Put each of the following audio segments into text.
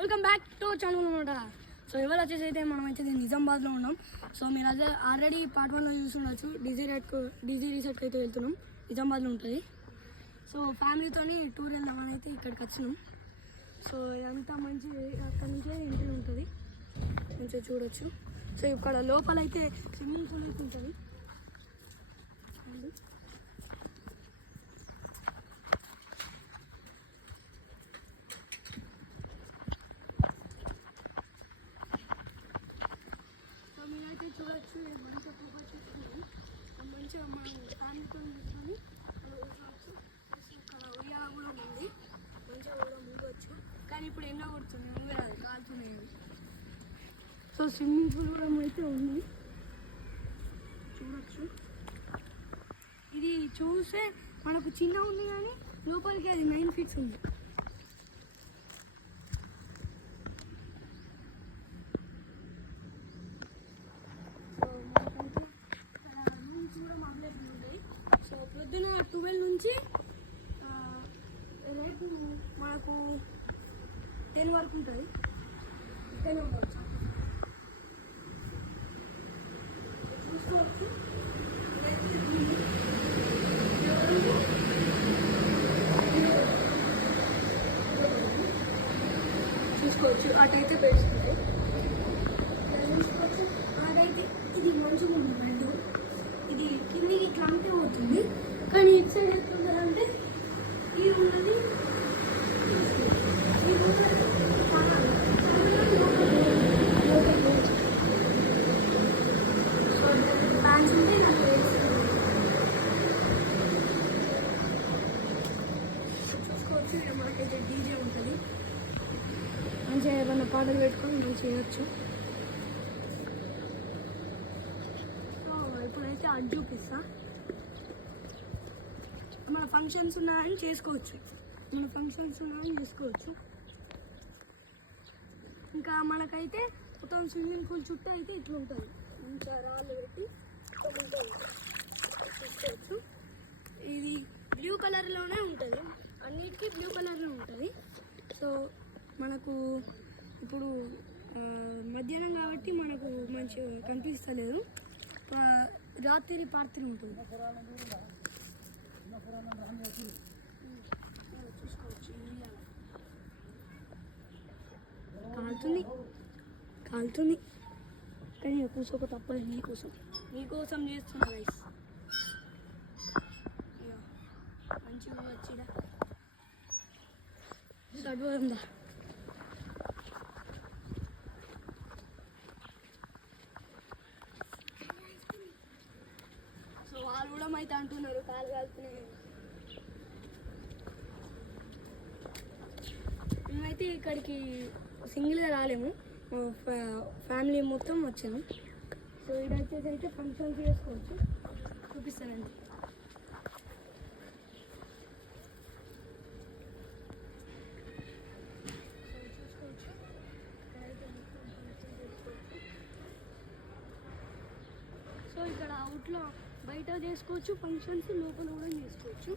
Welcome back to channel అనమాట. So ఇవాళ వచ్చేసి అయితే మనం అయితే నిజామాబాద్లో ఉన్నాం. సో మీరు అదే ఆల్రెడీ పార్ట్ 1లో చూస్తుండొచ్చు. డీజీ రిసార్ట్కి అయితే వెళ్తున్నాం. నిజామాబాద్లో ఉంటుంది. సో ఫ్యామిలీతోని టూర్ వెళ్దామని అయితే ఇక్కడికి వచ్చినాం. సో ఇదంతా మంచి అక్కడ నుంచే ఎంట్రీ ఉంటుంది, మంచిగా చూడొచ్చు. సో ఇక్కడ లోపల అయితే స్విమ్మింగ్ పూల్ అయితే ఉంటుంది. చూడొచ్చు, మంచిగా ప్రిపేర్ చేసుకున్నాం. మంచిగా మనం ఫ్యామిలీతో తీసుకొని చూడవచ్చు. ఇక్కడ ఉయ్యాల కూడా ఉంది, మంచిగా కూడా మూగవచ్చు. కానీ ఇప్పుడు ఎండ కొడుతుంది, ఊరాదు, కాలుతున్నాయి. సో స్విమ్మింగ్ పూల్ కూడా అయితే ఉంది, చూడొచ్చు. ఇది చూస్తే మనకు చిన్న ఉంది కానీ లోపలికి అది 9 feet ఉంది. సో పొద్దున 12 నుంచి రేపు మనకు 10 వరకు ఉంటుంది. 10 అవ్వచ్చు, చూసుకోవచ్చు. అటైతే బెడ్స్ ఉంటాయి, చూసుకోవచ్చు. అదైతే ఇది మంచిగా ఉంది బెడ్. ఇది కిందికి ఇట్లా అంటే పోతుంది, కానీ ఇటు సైడ్ ఎట్లుంటుందంటే ఇది ఉన్నది. సో ఫ్యాన్స్ ఉంటే నాకు చూసుకోవచ్చు. ఇక్కడ మనకైతే డీజే ఉంటుంది, మంచిగా ఏమన్నా పాటలు పెట్టుకొని మనం చేయొచ్చు. ఇప్పుడైతే అది చూపిస్తా. మన ఫంక్షన్స్ ఉన్నాయని చేసుకోవచ్చు, ఇంకా మనకైతే మొత్తం స్విమ్మింగ్ పూల్ చుట్టూ అయితే ఇట్లా ఉంటుంది, మంచిగా రాళ్ళు పెట్టి ఉంటుంది, చూసుకోవచ్చు. ఇది బ్లూ కలర్లోనే ఉంటుంది, అన్నిటికీ బ్లూ కలర్లో ఉంటుంది. సో మనకు ఇప్పుడు మధ్యాహ్నం కాబట్టి మనకు మంచిగా కనిపిస్తలేదు, రాత్రి పార్టీ ఉంటుంది. చూసుకోవచ్చు, కాలుతుంది కానీ కూర్చోక తప్పదు. మీకోసం చేస్తున్నా గైస్. మంచిగా వచ్చిదా చదువుందా. సో వాళ్ళు కూడా అయితే అంటున్నారు కాలు కాలుతున్నాయి. మేమైతే ఇక్కడికి సింగిల్గా రాలేము, ఫ్యామిలీ మొత్తం వచ్చాము. సో ఇది వచ్చేసి అయితే ఫంక్షన్స్ చేసుకోవచ్చు, చూపిస్తానండి. సో ఇక్కడ అవుట్లో బయట చేసుకోవచ్చు ఫంక్షన్స్, లోపల కూడా చేసుకోవచ్చు.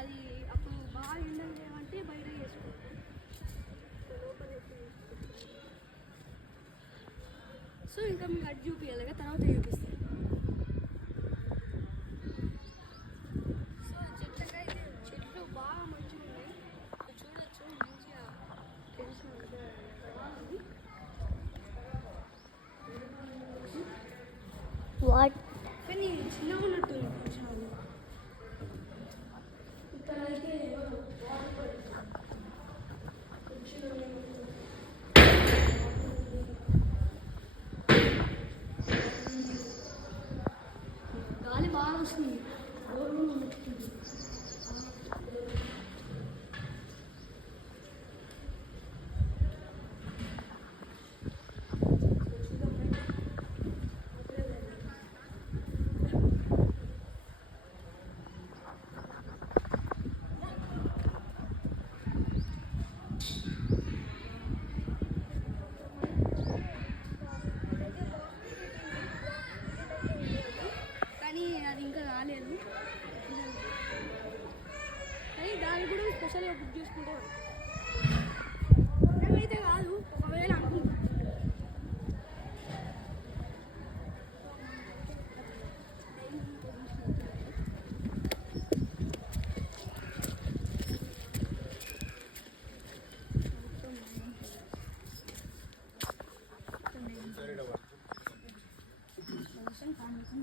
అది అప్పుడు బాగా ఎండలు లేవంటే బయట చేసుకోవచ్చు, లోపల. సో ఇంకా మీకు అటు చూపించాలిగా, తర్వాత చూపిస్తాను. సో చెట్లు బాగా మంచిగా ఉన్నాయి, చూడొచ్చు. మంచిగా తెలిసిన వాట్ కానీ చిన్నగా ఉన్నట్టుంది కొంచెం. ఇక్కడ అయితే గాలి బాగా వస్తుంది, కానీ అది ఇంకా రాలేదు. కానీ దాన్ని కూడా స్పెషల్గా బుక్ చేసుకుంటే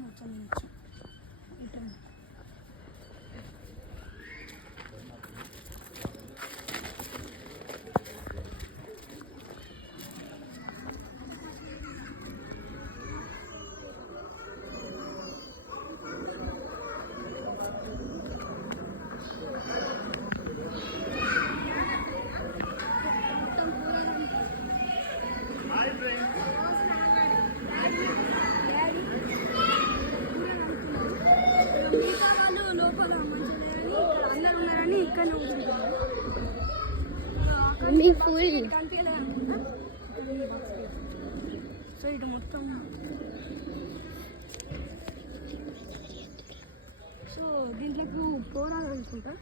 మొత్తం తినచ్చు. సో ఇటు మొత్తం సో దీంట్లోకి పోరాలనుకుంటా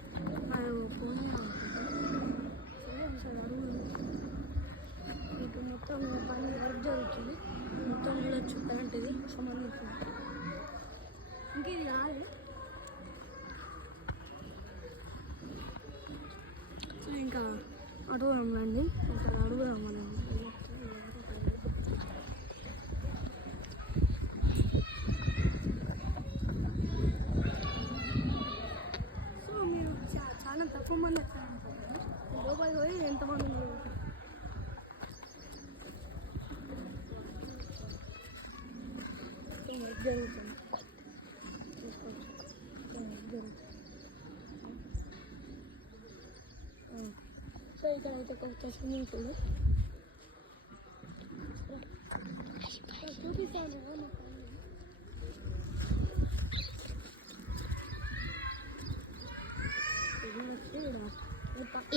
ఫోన్ ఇటు మొత్తం పని వర్క్ జరుగుతుంది. మొత్తం చూడొచ్చు కరెంట్ ఇది సంబంధించింది. ఇంక ఇది కాదు ఇంకా అడుగుదాం రండి. ఇక్కడ అడుగుదాం మనం. సో మీరు చాలా తక్కువ మంది వచ్చారనుకుంటున్నారు. లోపలికి పోయి ఎంతమంది ఉన్నారు జరుగుతుంది. సో ఇక్కడ అయితే కొత్త స్విమ్మింగ్ పూల్ చూపిస్తాను.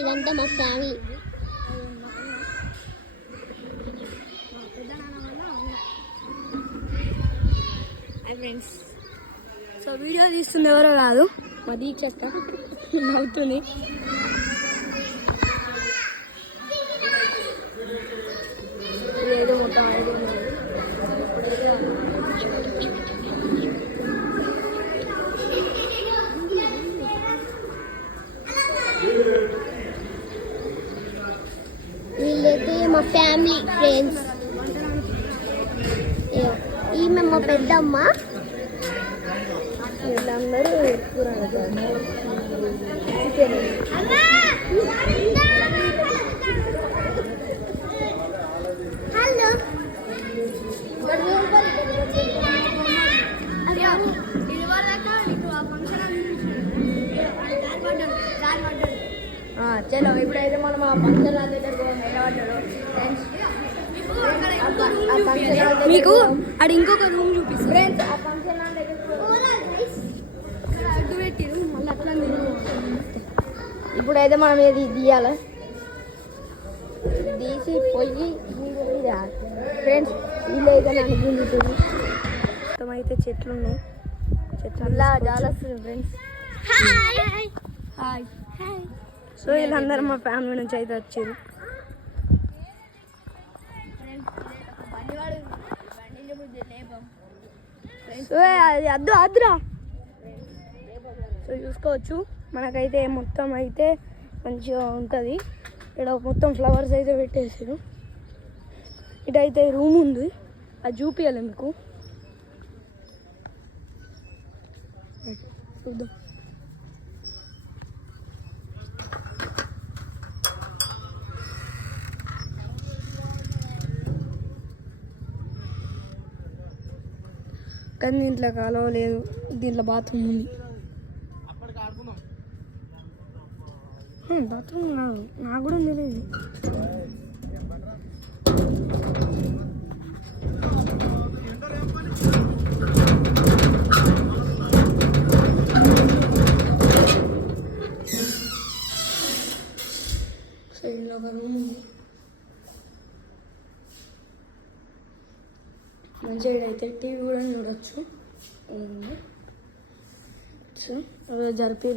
ఇదంతా మా ఫ్యామిలీ. ఫ్రెండ్స్ సో వీడియో తీస్తుంది ఎవరో కాదు, మా దీక్షక్క నవ్వుతుంది. ఇదేదో మొత్తం ఐడియా ఉన్నది. వీళ్ళైతే మా ఫ్యామిలీ ఫ్రెండ్స్. ఈమె మా పెద్దమ్మ. వీళ్ళందరూ హలో చలో ఇప్పుడైతే మనం ఆ ఫంక్షన్ మీకు అది ఇంకొక రూమ్ చూపిస్తుంది. అడ్డు పెట్టిరు మళ్ళీ అట్లా ఇప్పుడైతే మనం ఏది తీయాలి తీసి పొయ్యి ఫ్రెండ్స్ వీళ్ళు అయితే నన్ను గుంజుతుంది. మొత్తం అయితే చెట్లు ఉన్నాయి. చెట్లు చాలా వస్తుంది ఫ్రెండ్స్. హాయ్. సో వీళ్ళందరూ మా ఫ్యామిలీ నుంచి అయితే వచ్చారు. సో అది అద్దురా. సో చూసుకోవచ్చు మనకైతే మొత్తం అయితే మంచిగా ఉంటుంది. ఇక్కడ మొత్తం ఫ్లవర్స్ అయితే పెట్టేసారు. ఇటైతే రూమ్ ఉంది, అది చూపించాలి మీకు. చూద్దాం. కానీ దీంట్లో కాలువ లేదు, దీంట్లో బాత్రూమ్ ఉంది. బాత్రూమ్ కాదు, నాకు కూడా తెలియదు. సైడ్లో ఒక రూమ్ ఉంది. మంచిగా అయితే టీవీ కూడా చూడొచ్చు. జరిపి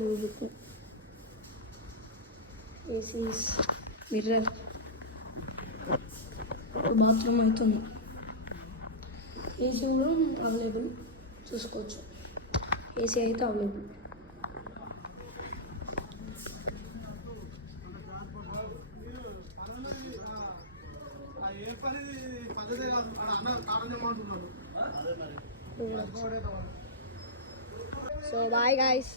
ఏసీస్ మిర్రర్ బాత్రూమ్ అవుతుంది. ఏసీ కూడా అవైలబుల్ చూసుకోవచ్చు. ఏసీ అయితే అవైలబుల్. So bye guys.